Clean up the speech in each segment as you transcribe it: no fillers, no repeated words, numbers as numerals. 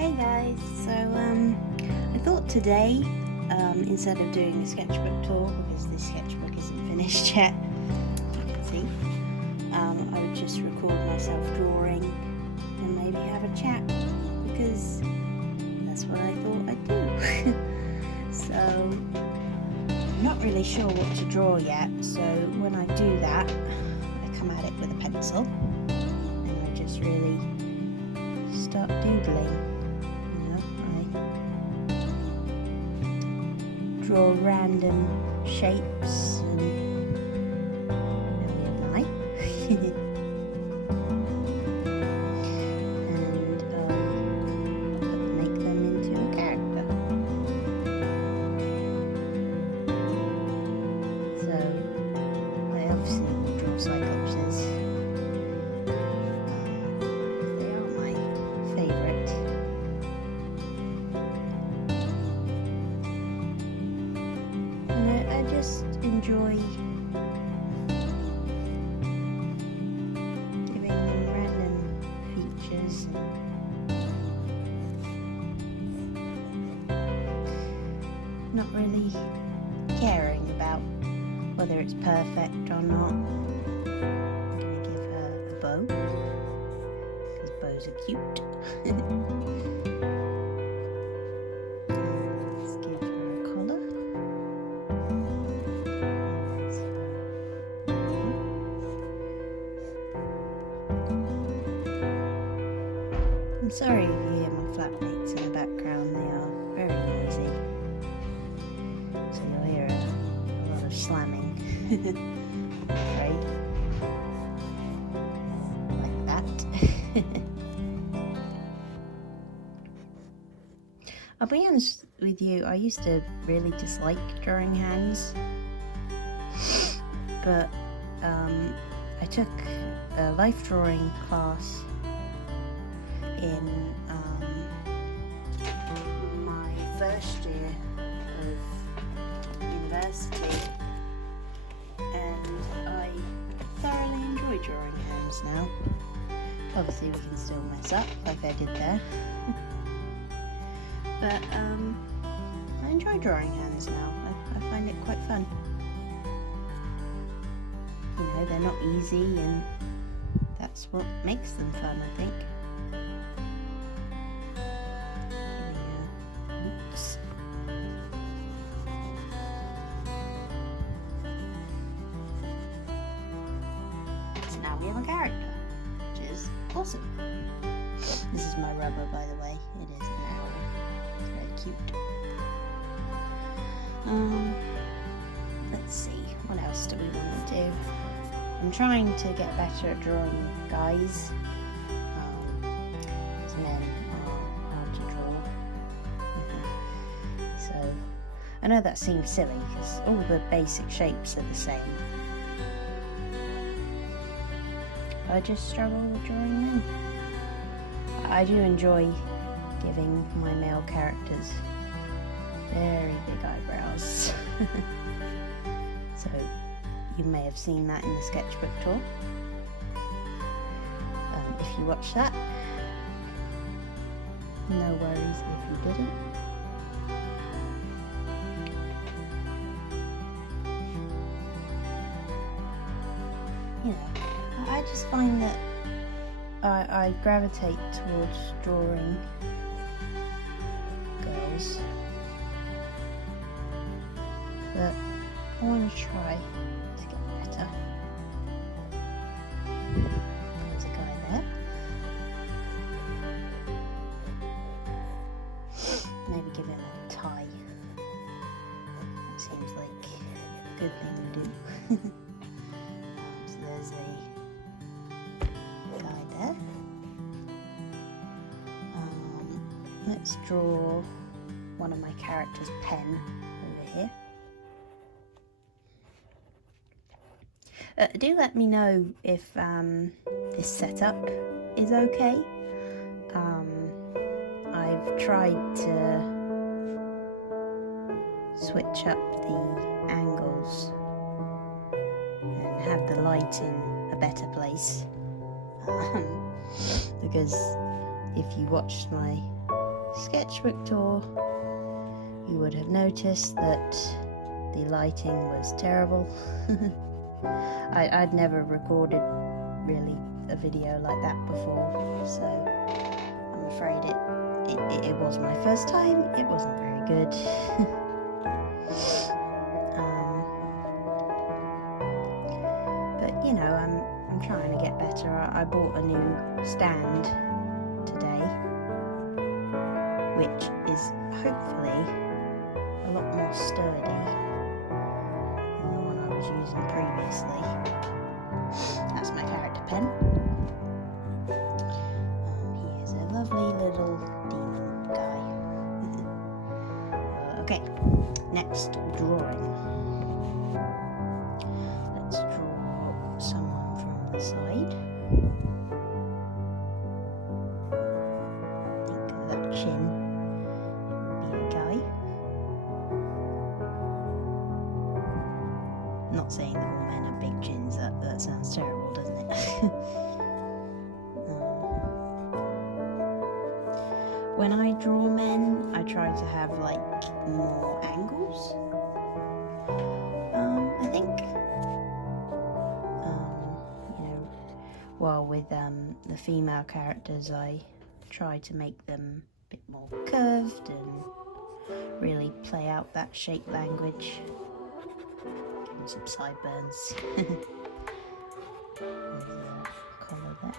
Hey guys, so I thought today, instead of doing a sketchbook tour, because this sketchbook isn't finished yet, you can see, I would just record myself drawing and maybe have a chat, because that's what I thought I'd do. So, I'm not really sure what to draw yet, so when I do that, I come at it with a pencil, and I just really start doodling. Draw random shapes and make them into a character. So I obviously will draw Cyclopses. They are my favourite. I just enjoy giving them random features and not really caring about whether it's perfect or not. I'm going to give her a bow, because bows are cute. I'm sorry if you hear my flatmates in the background, they are very noisy. So you'll hear a lot of slamming. Right? Like that. I'll be honest with you, I used to really dislike drawing hands. But I took a life drawing class in my first year of university, and I thoroughly enjoy drawing hands now. Obviously we can still mess up like I did there, but I enjoy drawing hands now. I find it quite fun. You know, they're not easy, and that's what makes them fun, I think. So now we have a character, which is awesome. This is my rubber, by the way. It is an owl. It's very cute. Let's see, what else do we want to do? I'm trying to get better at drawing guys. As men are hard to draw. So, I know that seems silly because all the basic shapes are the same. I just struggle with drawing men. I do enjoy giving my male characters very big eyebrows. So you may have seen that in the sketchbook tour. If you watched that, no worries if you didn't. You know, I just find that I gravitate towards drawing girls, but I want to try to get better. There's a guy there. Maybe give him a tie. That seems like a good thing to do. So there's a guy there. Let's draw one of my character's pen over here. Do let me know if this setup is okay. I've tried to switch up the angles and have the light in a better place, because if you watched my sketchbook tour, you would have noticed that the lighting was terrible. I'd never recorded really a video like that before, so I'm afraid it was my first time. It wasn't very good. But you know, I'm trying to get better. I bought a new stand today, which is hopefully a lot more sturdy than the one I was using previously. That's my character pen. He is a lovely little demon guy. Okay, next drawing. Let's draw someone from the side. Think of that chin. It would be a guy. Not saying that all men have big chins, that sounds terrible, doesn't it? When I draw men, I try to have like more angles. I think, you know, while with the female characters, I try to make them a bit more curved and really play out that shape language. Give them some sideburns. There's a collar there.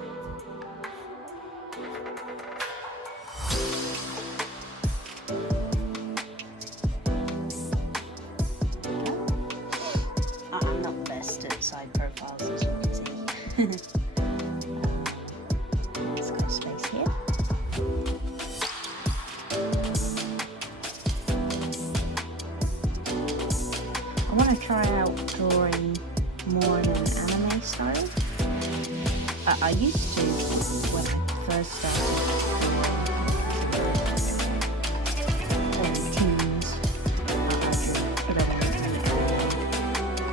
I'm not the best at side profiles, as you can see. It's got space here. I want to try out drawing more in an anime style. I used to when I first started early teens. I drew predominantly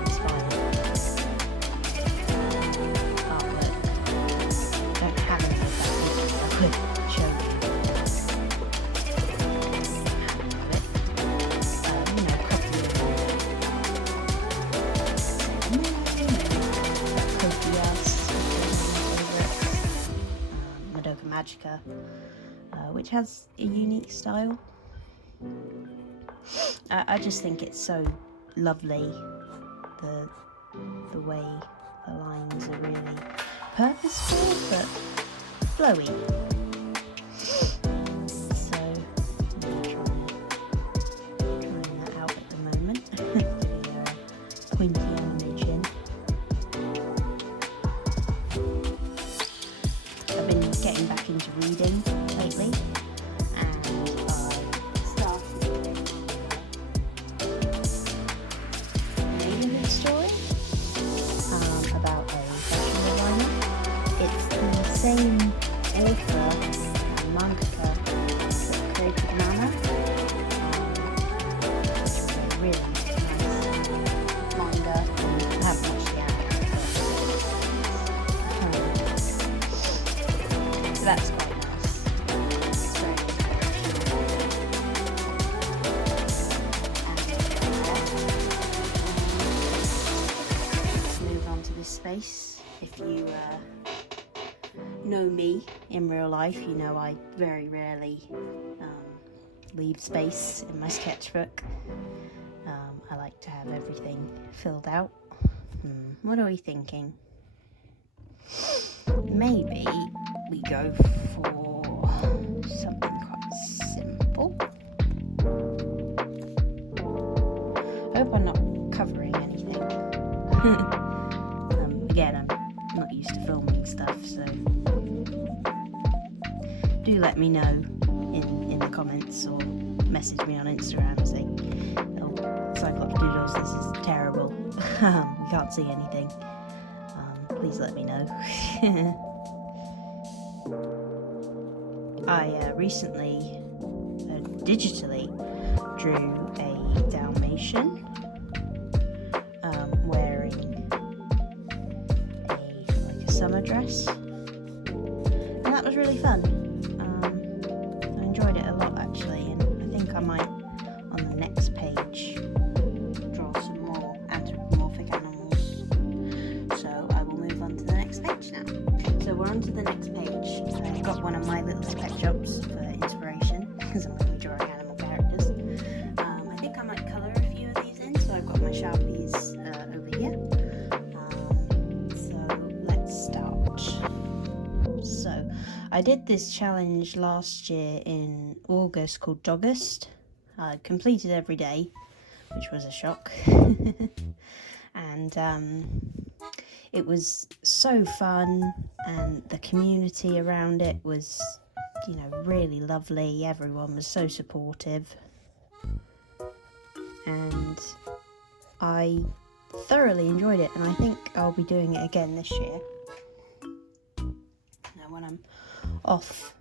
inspired artwork. Don't have any of that yet. I could show you. Magica, which has a unique style. I just think it's so lovely, the way the lines are really purposeful but flowy. So I'm trying that out at the moment. Giving her a pointy anime chin. Getting back into reading lately, and I started a neighborhood story about a fashion designer. It's the same author and mangaka that created Nana, which was a really nice manga. I haven't watched the anime, but that's quite nice. It's very Let's move on to this space. If you know me in real life, you know I very rarely leave space in my sketchbook. I like to have everything filled out. What are we thinking? Maybe we go for something quite simple. I hope I'm not covering anything. Again, I'm not used to filming stuff, so do let me know in the comments or message me on Instagram and say, oh, Cyclopsdoodles, this is terrible. We can't see anything. Please let me know. I recently digitally drew a Dalmatian wearing a summer dress, and that was really fun. I enjoyed it a lot. pet shops for inspiration because I'm really drawing animal characters. I think I might colour a few of these in, so I've got my Sharpies over here. So let's start. So I did this challenge last year in August called Doggust. I completed every day, which was a shock. And it was so fun, and the community around it was, you know, really lovely. Everyone was so supportive, and I thoroughly enjoyed it, and I think I'll be doing it again this year. Now when I'm off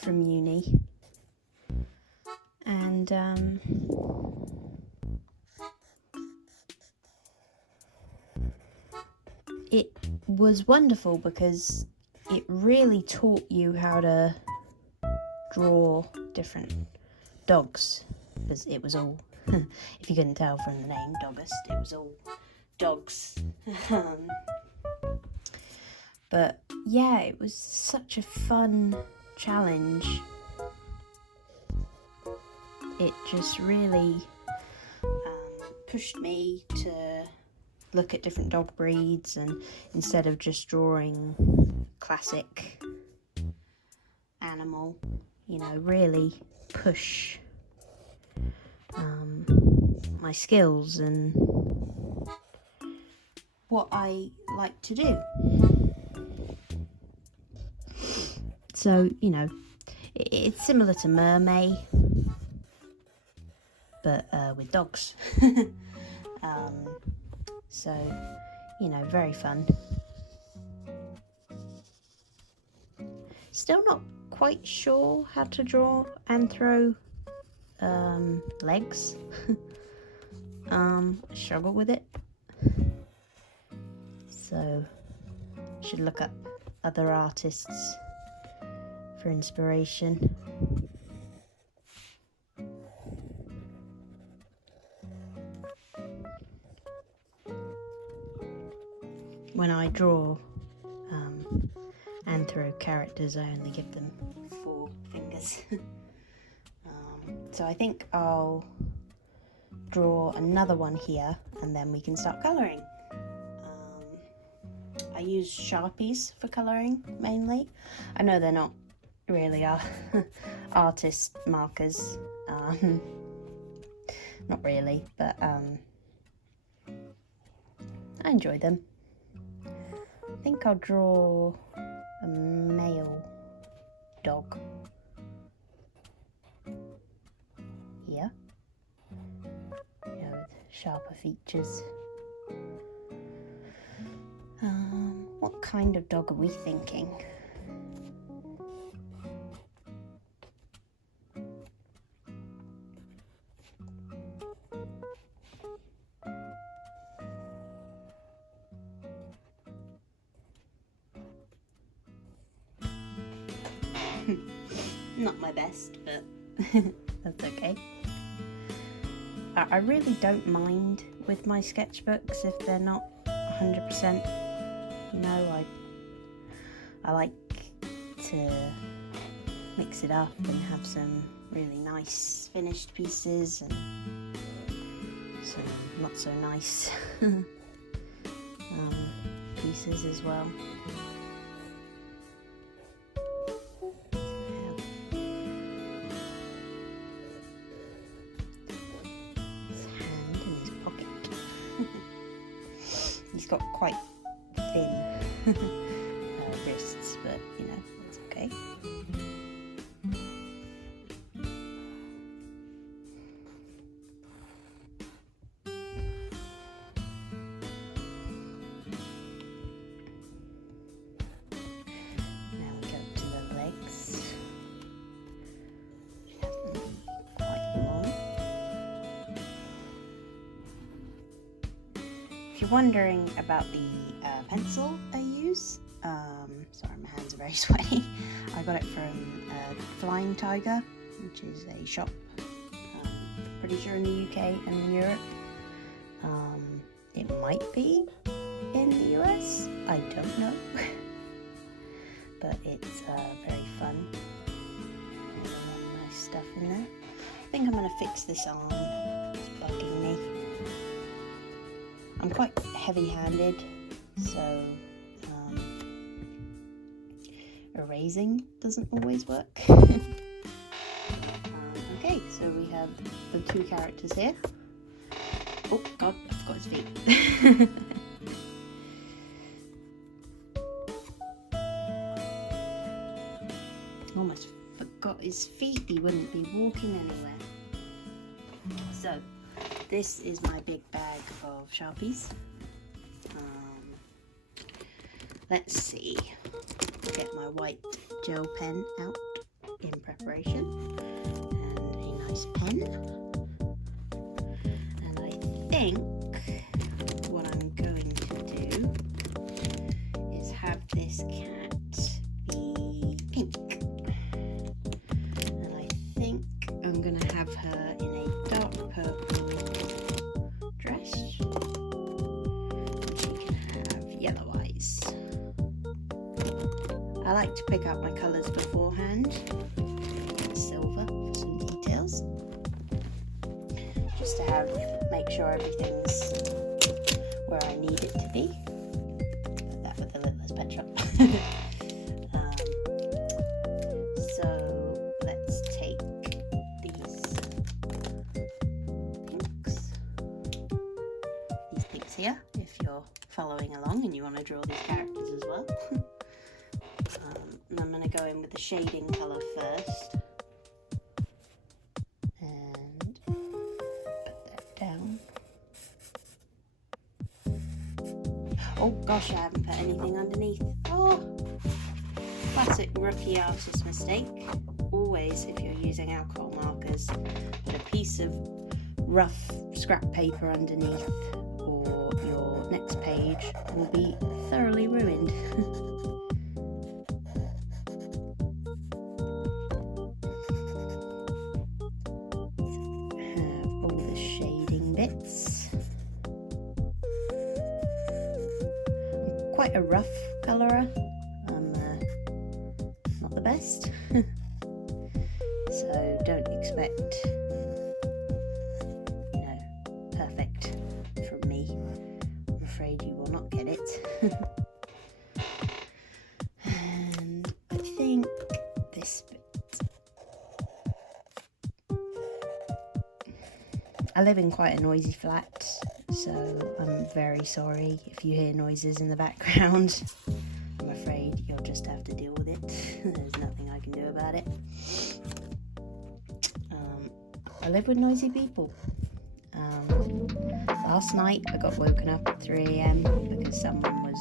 from uni. And it was wonderful because it really taught you how to draw different dogs, because it was all, if you couldn't tell from the name Doggust, it was all dogs. But yeah, it was such a fun challenge. It just really pushed me to look at different dog breeds, and instead of just drawing classic animal, you know, really push my skills and what I like to do. So, you know, it's similar to Mermaid, but with dogs. So, you know, very fun. Still not quite sure how to draw anthro legs. Struggle with it. So, should look up other artists for inspiration. When I draw anthro characters, I only give them 4 fingers. So I think I'll draw another one here, and then we can start colouring. I use Sharpies for colouring mainly. I know they're not really artist markers, not really, but I enjoy them. I think I'll draw a male dog here, with sharper features. What kind of dog are we thinking? Not my best, but that's okay. I really don't mind with my sketchbooks if they're not 100%. You know, I like to mix it up and have some really nice finished pieces and some not so nice pieces as well. He's got quite thin wrists, but you know, it's okay. Now we go to the legs. She has them quite long. If you're wondering about the pencil I use, sorry, my hands are very sweaty. I got it from Flying Tiger, which is a shop, pretty sure in the UK and in Europe. It might be in the US, I don't know. But it's very fun. stuff in there. I think I'm going to fix this arm. It's bugging me. I'm quite heavy-handed, so erasing doesn't always work. Okay, so we have the two characters here. Oh god, I forgot his feet. Almost forgot his feet, he wouldn't be walking anywhere. So, this is my big bag of Sharpies. Let's see. Get my white gel pen out in preparation. And a nice pen. And I think what I'm going to do is have this cat be pink. And I think I'm going to have her in a dark purple dress. And she can have yellow eyes. I like to pick out my colours beforehand. Silver for some details. Just to make sure everything's where I need it to be. Put that with the Littlest Pet Shop. So let's take these pinks here, if you're following along and you want to draw these characters as well. And I'm going to go in with the shading colour first. And put that down. Oh gosh, I haven't put anything underneath. Oh! Classic rookie artist mistake. Always, if you're using alcohol markers, put a piece of rough scrap paper underneath, or your next page will be thoroughly ruined. Bits. I'm quite a rough colourer. I'm not the best, so don't expect, perfect from me. I'm afraid you will not get it. And I think this bit. I live in quite a noisy flat, so I'm very sorry if you hear noises in the background. I'm afraid you'll just have to deal with it. There's nothing I can do about it. I live with noisy people. Last night I got woken up at 3 AM because someone was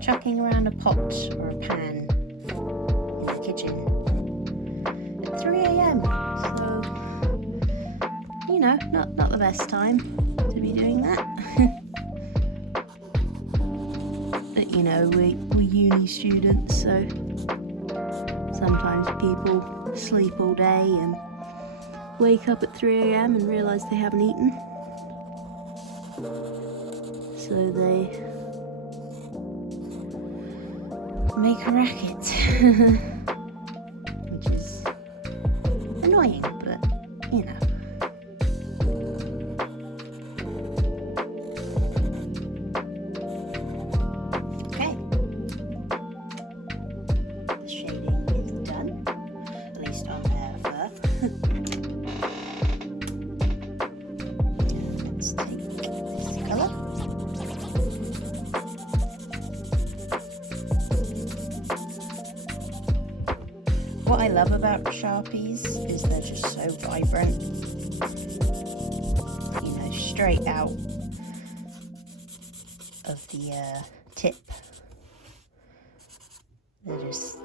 chucking around a pot or a pan in the kitchen at 3 AM. So, not the best time to be doing that. But we're uni students, so sometimes people sleep all day and wake up at 3 AM and realise they haven't eaten. So they make a racket. Which is annoying, but what I love about Sharpies is they're just so vibrant, straight out of the tip. They're just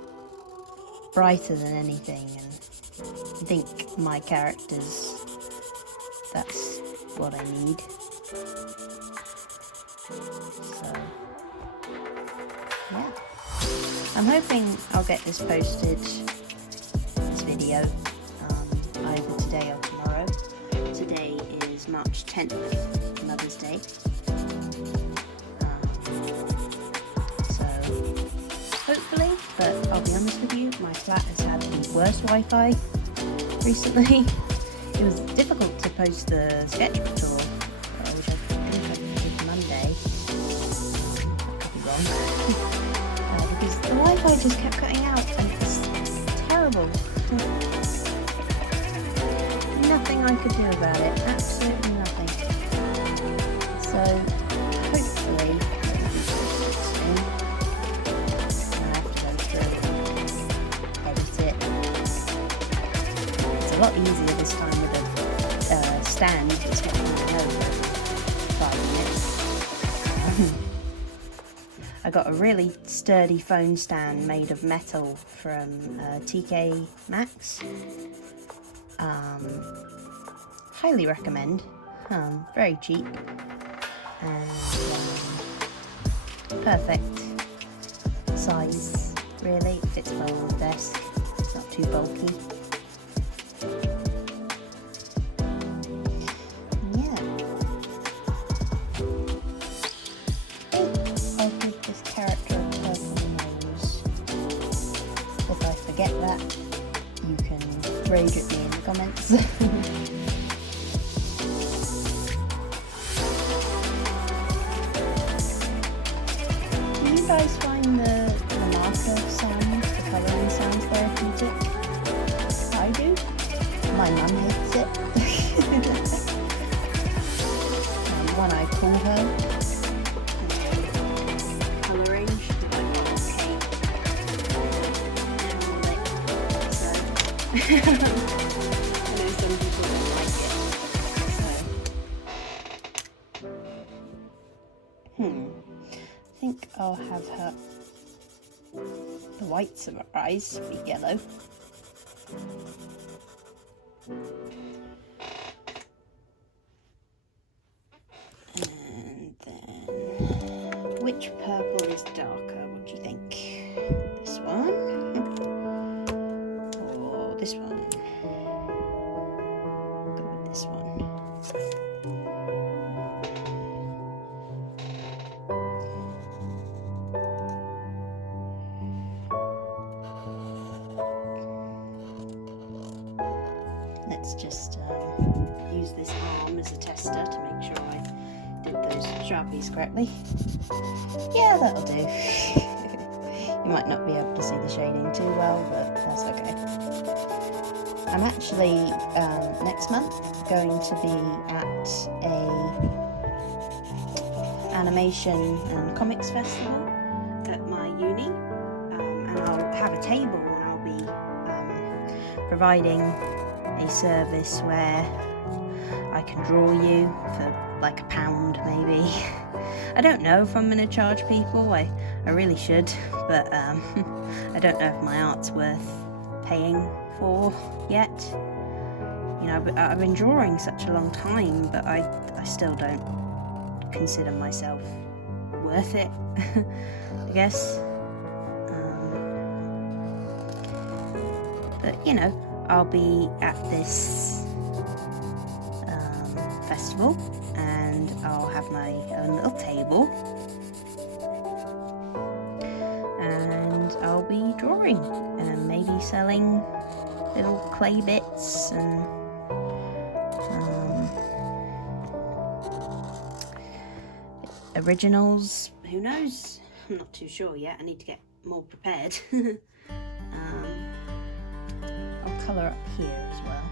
brighter than anything, and I think my characters, that's what I need. So, yeah. I'm hoping I'll get this posted, this video, either today or tomorrow. Today is March 10th, Mother's Day. So, hopefully, but I'll be honest with you, my flat has had the worst Wi-Fi recently. It was difficult to post the sketchbook tour, which I think I did Monday. I could be wrong. Because the Wi-Fi just kept cutting out and it's terrible. Nothing I could do about it. Absolutely nothing. So hopefully it will be fixed soon. I have to go through and edit it. It's a lot easier this time with a stand that's not going to go for 5 minutes. I got a really sturdy phone stand made of metal from TK Maxx. Highly recommend. Very cheap and perfect size. Really, it fits well on the desk. It's not too bulky. Yeah. I'll give this character a purple nose. If I forget that, you can rage at me in the comments. Do you guys find the marker sound, the colouring sounds therapeutic? I do. My mum hates it. When I call her colouring, she'll be like, oh, okay. So. I know some people don't like it. So. I think I'll have her, the whites of her eyes be yellow. And then, which purple is darker? What do you think? This one? Or this one? Go with this one. Let's just use this arm as a tester to make sure I did those Sharpies correctly. Yeah, that'll do. You might not be able to see the shading too well, but that's okay. I'm actually, next month, going to be at a animation and comics festival at my uni, and I'll have a table and I'll be providing a service where I can draw you for like £1 maybe. I don't know if I'm going to charge people, I really should, but I don't know if my art's worth paying for yet. You know, I've been drawing such a long time, but I still don't consider myself worth it, I guess. But you know, I'll be at this festival and I'll have my own little table and I'll be drawing and maybe selling little clay bits and originals. Who knows? I'm not too sure yet. I need to get more prepared. I'll colour up here as well.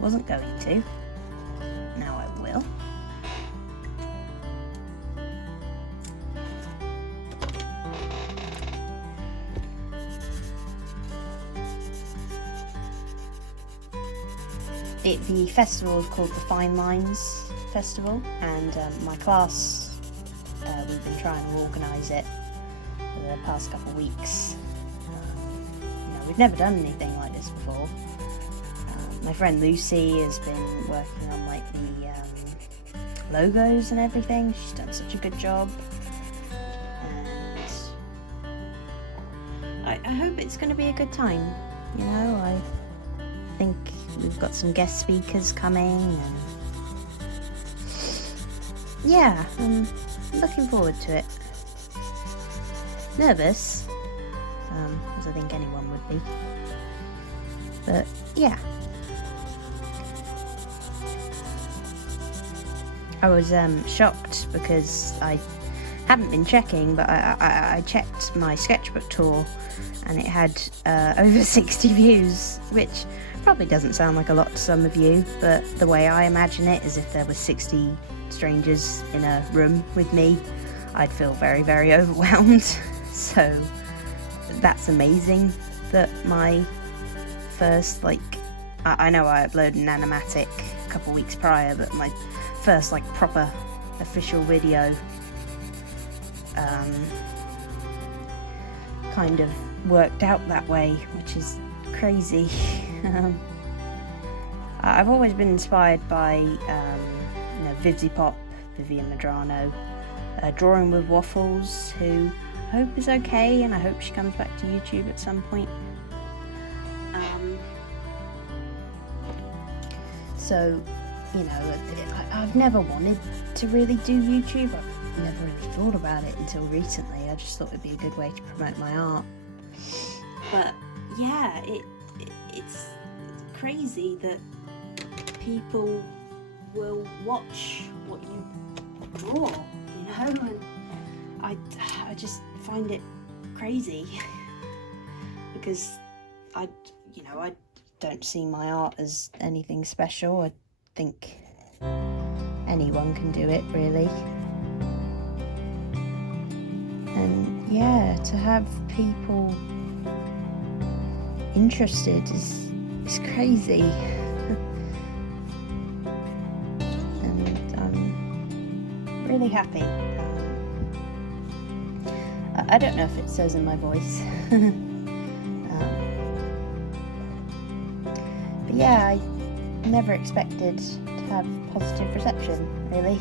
Wasn't going to. Now I will. The festival is called the Fine Lines Festival, and my class, we've been trying to organise it for the past couple of weeks. You know, we've never done anything like this before. My friend Lucy has been working on like the logos and everything. She's done such a good job, and I hope it's going to be a good time. You know, I think we've got some guest speakers coming, and yeah, I'm looking forward to it. Nervous, as I think anyone would be. But yeah, I was shocked because I hadn't been checking, but I checked my sketchbook tour and it had over 60 views, which probably doesn't sound like a lot to some of you, but the way I imagine it is if there were 60 strangers in a room with me, I'd feel very, very overwhelmed. So that's amazing that my first, like, I know I uploaded an animatic a couple weeks prior, but my first, like, proper official video kind of worked out that way, which is crazy. I've always been inspired by Vivzy Pop, Vivian Madrano, Drawing with Waffles, who I hope is okay, and I hope she comes back to YouTube at some point. So, you know, I've never wanted to really do YouTube. I've never really thought about it until recently. I just thought it'd be a good way to promote my art. But yeah, it's crazy that people will watch what you draw, you know, and I just find it crazy because I don't see my art as anything special. I think anyone can do it, really. And yeah, to have people interested is crazy. And I'm really happy. I don't know if it says in my voice. But yeah, I never expected to have positive reception, really.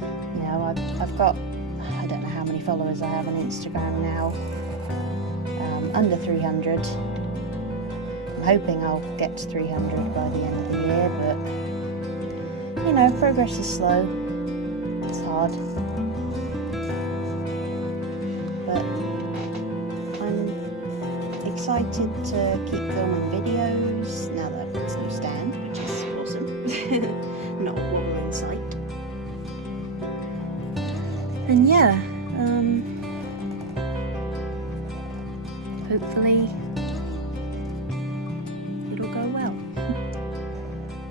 You know, I've got, I don't know how many followers I have on Instagram now, under 300. I'm hoping I'll get to 300 by the end of the year, but, you know, progress is slow, it's hard. But I'm excited to keep filming videos now that I've got this new stand, which is awesome. Not a wall in sight. And yeah, hopefully it'll go well.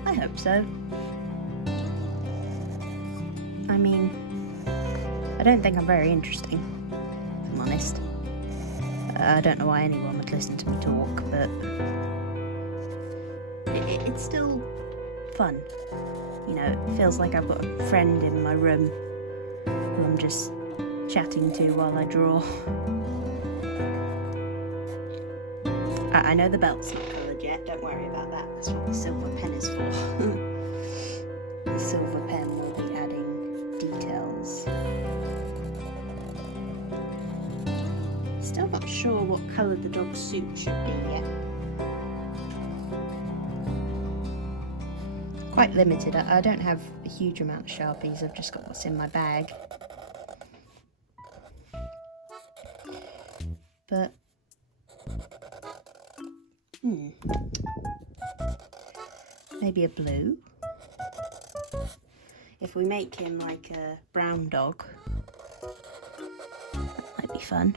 I hope so. I mean, I don't think I'm very interesting, if I'm honest. I don't know why anyone would listen to me talk, but it's still fun. You know, it feels like I've got a friend in my room who I'm just chatting to while I draw. I know the belt's not coloured yet, don't worry about that. That's what the silver pen is for. The silver pen will be adding details. Still not sure what colour the dog's suit should be yet. Quite limited. I don't have a huge amount of Sharpies, I've just got what's in my bag. But maybe a blue. If we make him like a brown dog, that might be fun.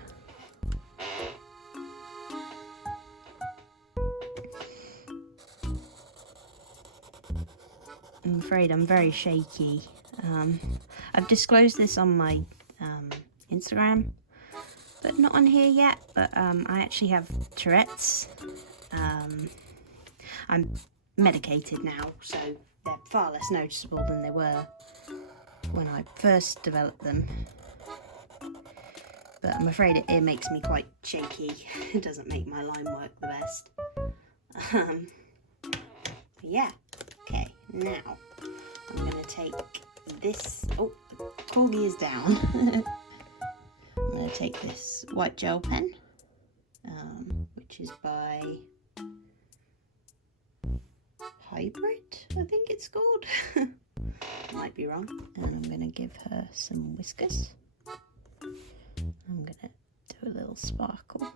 I'm afraid I'm very shaky. I've disclosed this on my Instagram, but not on here yet. But I actually have Tourette's. I'm medicated now, so they're far less noticeable than they were when I first developed them. But I'm afraid it makes me quite shaky. It doesn't make my line work the best. Yeah. Okay, now I'm going to take this. Oh, the corgi is down. I'm going to take this white gel pen, which is by Hybrid, I think it's called. Might be wrong. And I'm going to give her some whiskers. I'm going to do a little sparkle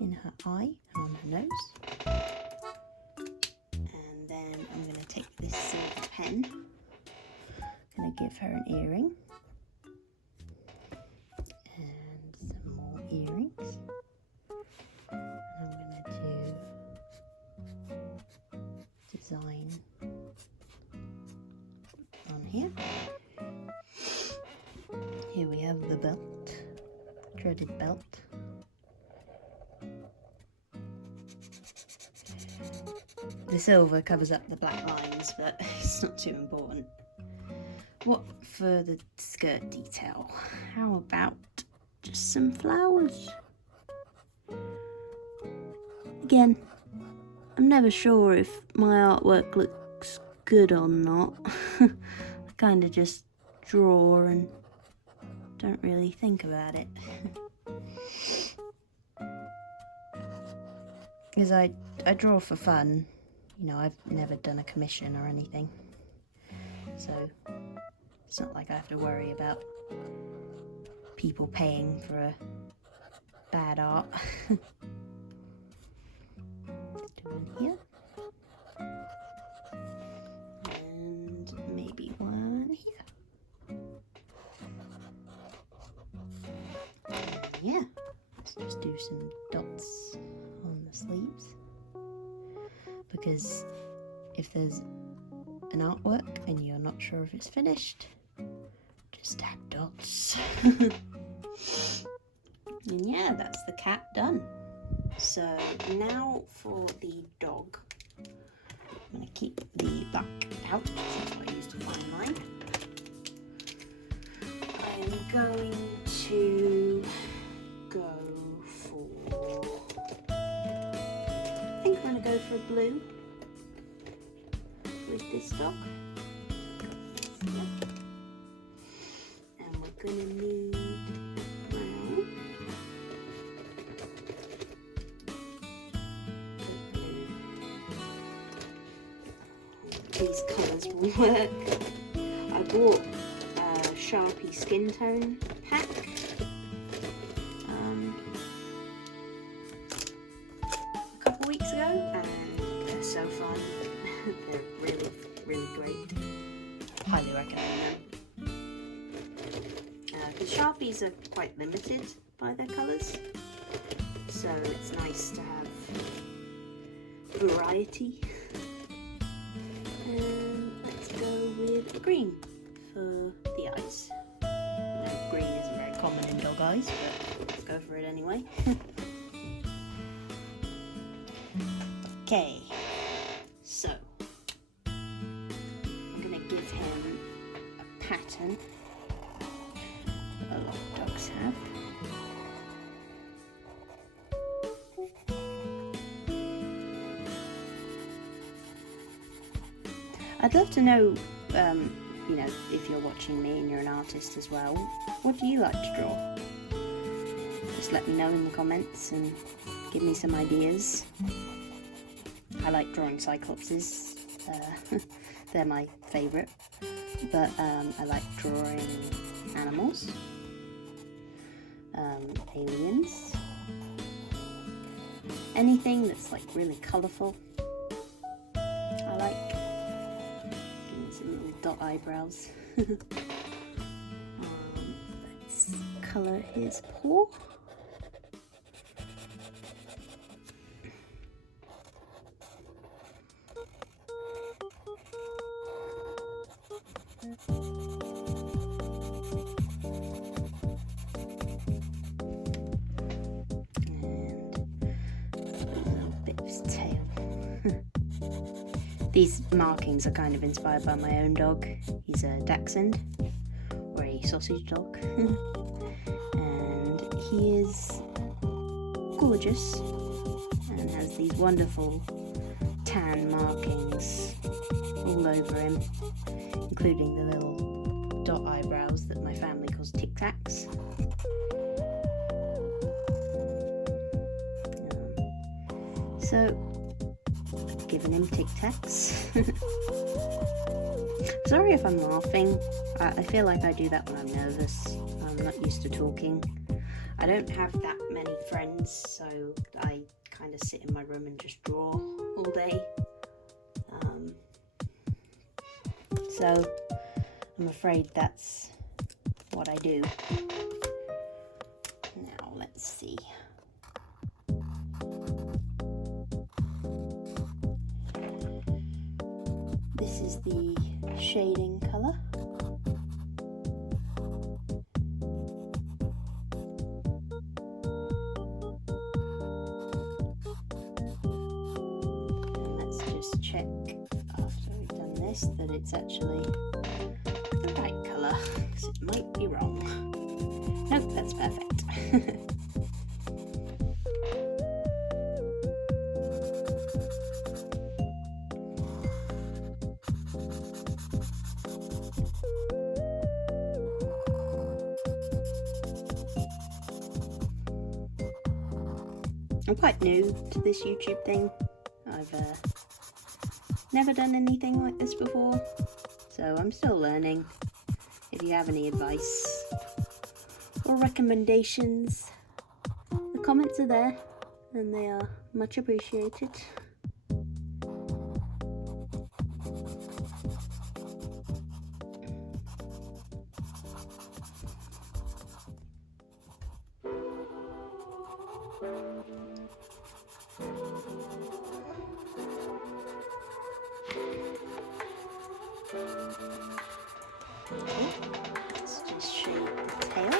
in her eye and on her nose. pen. I'm going to give her an earring. And some more earrings. I'm going to design on here. Here we have the belt, dreaded belt. The silver covers up the black lines, but it's not too important. What for the skirt detail? How about just some flowers? Again, I'm never sure if my artwork looks good or not. I kind of just draw and don't really think about it. Because I draw for fun. You know, I've never done a commission or anything. So it's not like I have to worry about people paying for a bad art. Do one here. And maybe one here. And yeah, let's just do some dots on the sleeves. Because if there's an artwork and you're not sure if it's finished, just add dots. And yeah, that's the cat done. So now for the dog. I'm going to keep the back out, that's what I used to find mine. I am going to go for, I think I'm going to go for blue with this dog. And we're going to need brown. These colours will work. I bought a Sharpie skin tone pack. A couple weeks ago, and they're so fun. They're really, really great. Highly recommend them. The Sharpies are quite limited by their colours, so it's nice to have variety. And let's go with green for the eyes. No, green isn't very common in dog eyes, but let's go for it anyway. Okay, so I'm going to give him a pattern that a lot of dogs have. I'd love to know, you know, if you're watching me and you're an artist as well, what do you like to draw? Just let me know in the comments and give me some ideas. I like drawing Cyclopses, they're my favourite, but I like drawing animals, aliens, anything that's like really colourful. I like some little dot eyebrows. Let's colour his paw. These markings are kind of inspired by my own dog. He's a Dachshund, or a sausage dog, and he is gorgeous and has these wonderful tan markings all over him, including the little dot eyebrows that my family calls Tic Tacs. So, giving him Tic Tacs. Sorry if I'm laughing. I feel like I do that when I'm nervous. I'm not used to talking. I don't have that many friends, so I kind of sit in my room and just draw all day. so I'm afraid that's what I do. Now let's see. This is the shading colour. And let's just check after we've done this that it's actually the right colour, because it might be wrong. Nope, that's perfect. I'm quite new to this YouTube thing. I've never done anything like this before, so I'm still learning. If you have any advice or recommendations, the comments are there and they are much appreciated. Okay, let's just shade the tail.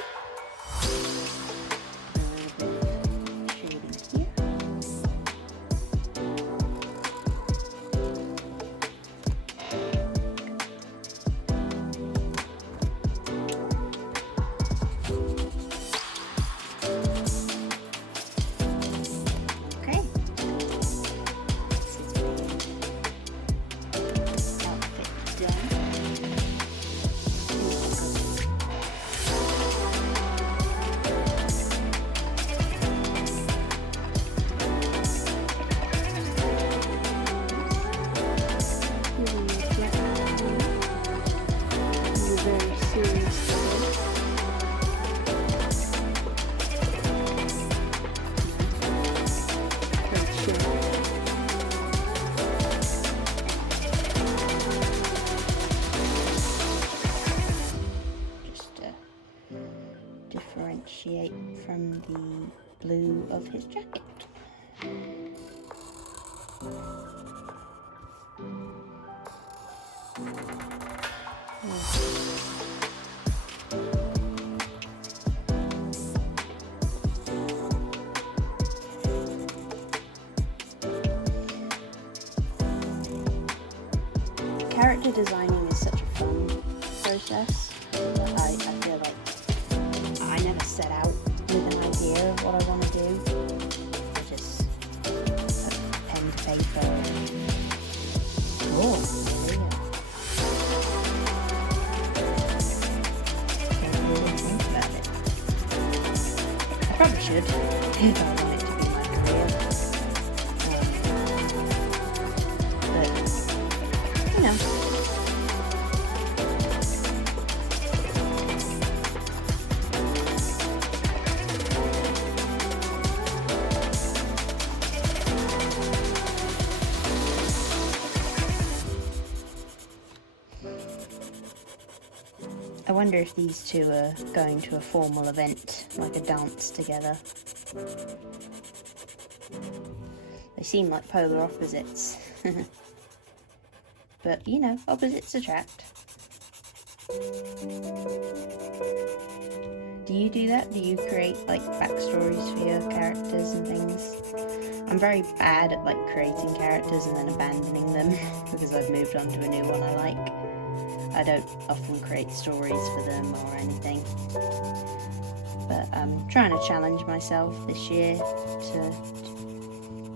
A bit of shading here. Okay. Outfit done. Very serious today. Very chill. Just to differentiate from the blue of his jacket. Character designing is such a fun process that I feel like I never set out with an idea of what I want to do. I just put pen to paper and oh, there you go. Don't really think about it. I probably should if I want it to be my career. But you know. I wonder if these two are going to a formal event, like a dance together. They seem like polar opposites. But, you know, opposites attract. Do you do that? Do you create, like, backstories for your characters and things? I'm very bad at, like, creating characters and then abandoning them because I've moved on to a new one I like. I don't often create stories for them or anything. But I'm trying to challenge myself this year to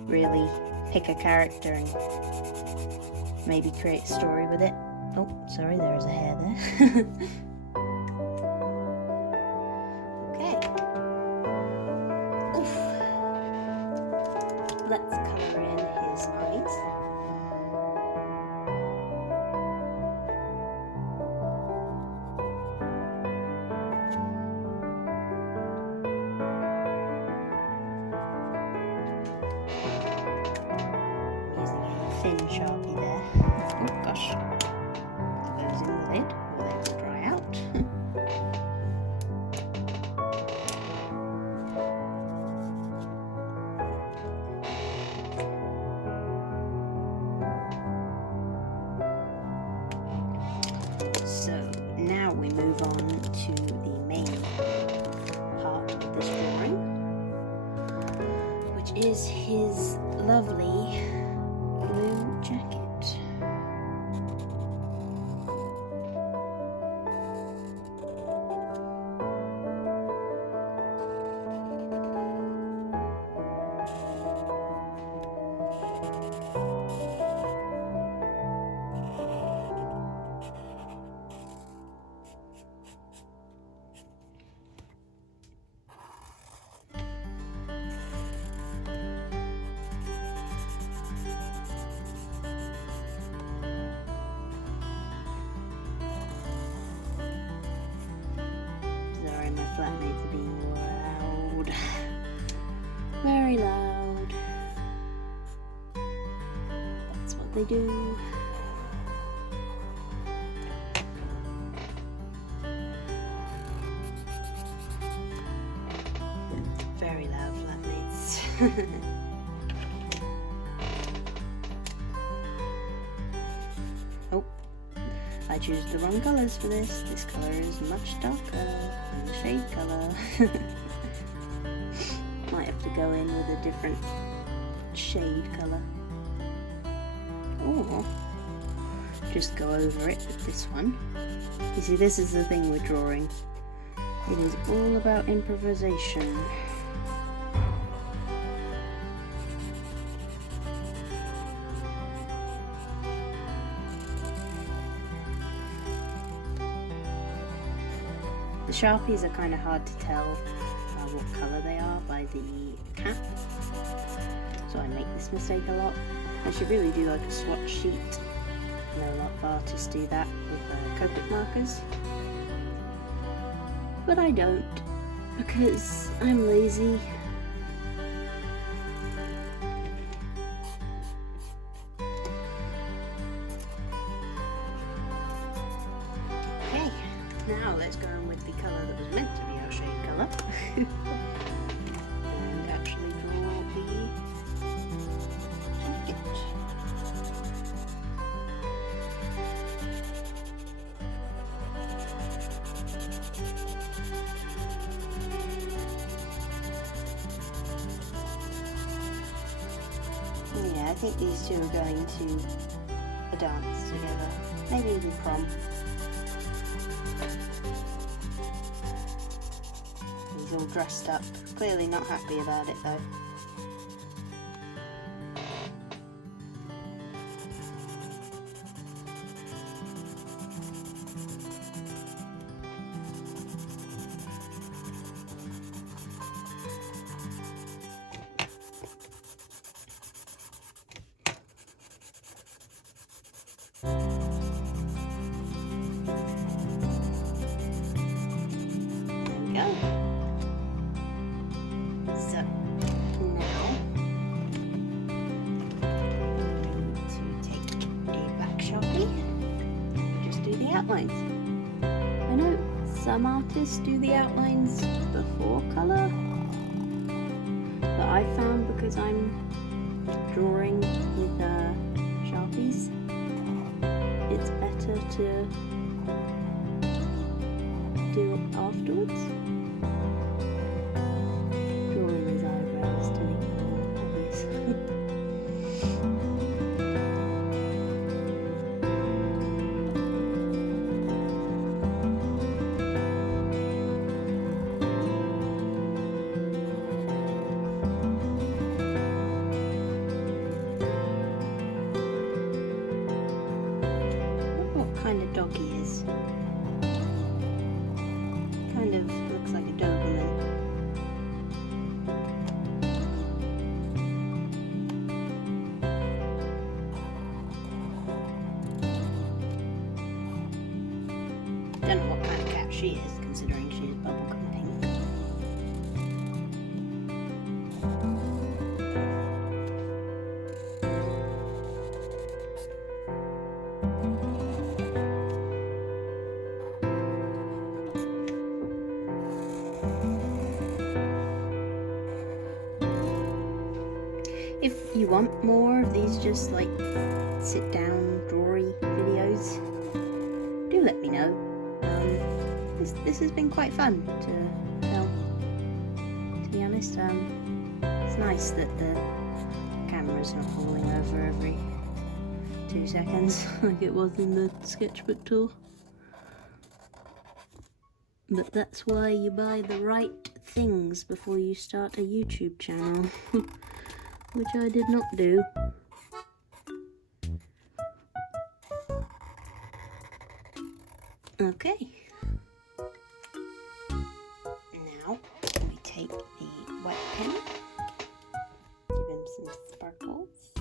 really pick a character and maybe create a story with it. Oh, sorry, there is a hair there. Okay. Oof. Let's colour in his eyes. Using a thin Sharpie there. Oh gosh. Those So now we move on to the main part of this drawing, which is his lovely blue jacket. My flatmates are being loud. Very loud. That's what they do. Very loud flatmates. Oh, I choose the wrong colours for this. This colour is much darker than the shade colour. Might have to go in with a different shade colour. Or just go over it with this one. You see, this is the thing with drawing. It is all about improvisation. The Sharpies are kind of hard to tell what colour they are by the cap, so I make this mistake a lot. I should really do like a swatch sheet. I know a lot of artists do that with Copic markers, but I don't because I'm lazy. Okay, now let's go in with the colour that was meant to be our shade colour. And actually draw the jacket. Yeah, I think these two are going to a dance together. Maybe even prom. He's all dressed up. Clearly not happy about it though. Outlines. I know some artists do the outlines before colour, but I found because I'm drawing with Sharpies, it's better to do it afterwards. Drawing his eyebrows to make it more obvious. Kind of dog he is. Kind of looks like a Doberman. Don't know what kind of cat she is, considering she is bubblegum pink. If you want more of these just like sit down drawy videos, do do let me know. This has been quite fun to film, to be honest. It's nice that the camera's not falling over every 2 seconds like it was in the sketchbook tour. But that's why you buy the right things before you start a YouTube channel, which I did not do. Okay. Now we take the white pen, give him some sparkles.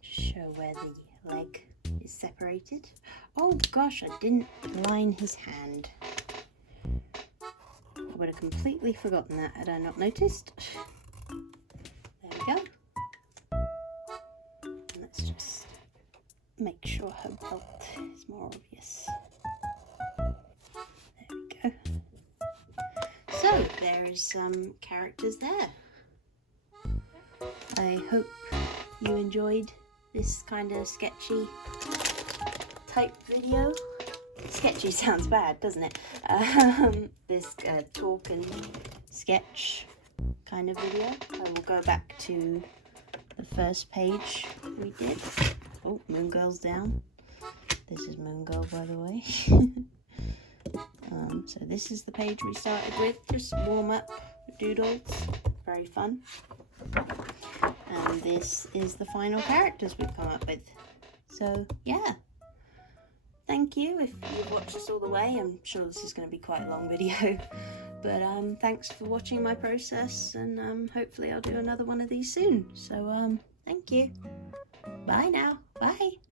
Show where the leg is separated. Oh gosh, I didn't line his hand. I would have completely forgotten that had I not noticed. There we go. And let's just make sure her belt is more obvious. There we go. So there's some characters there. I hope you enjoyed this kind of sketchy type video. Sketchy sounds bad, doesn't it? This talk and sketch kind of video. I will go back to the first page we did. Oh, Moon Girl's down. This is Moon Girl, by the way. So this is the page we started with, just warm up doodles. Very fun. And this is the final characters we've come up with. So yeah, thank you if you've watched this all the way. I'm sure this is going to be quite a long video, but thanks for watching my process, and hopefully I'll do another one of these soon. So thank you. Bye now. Bye.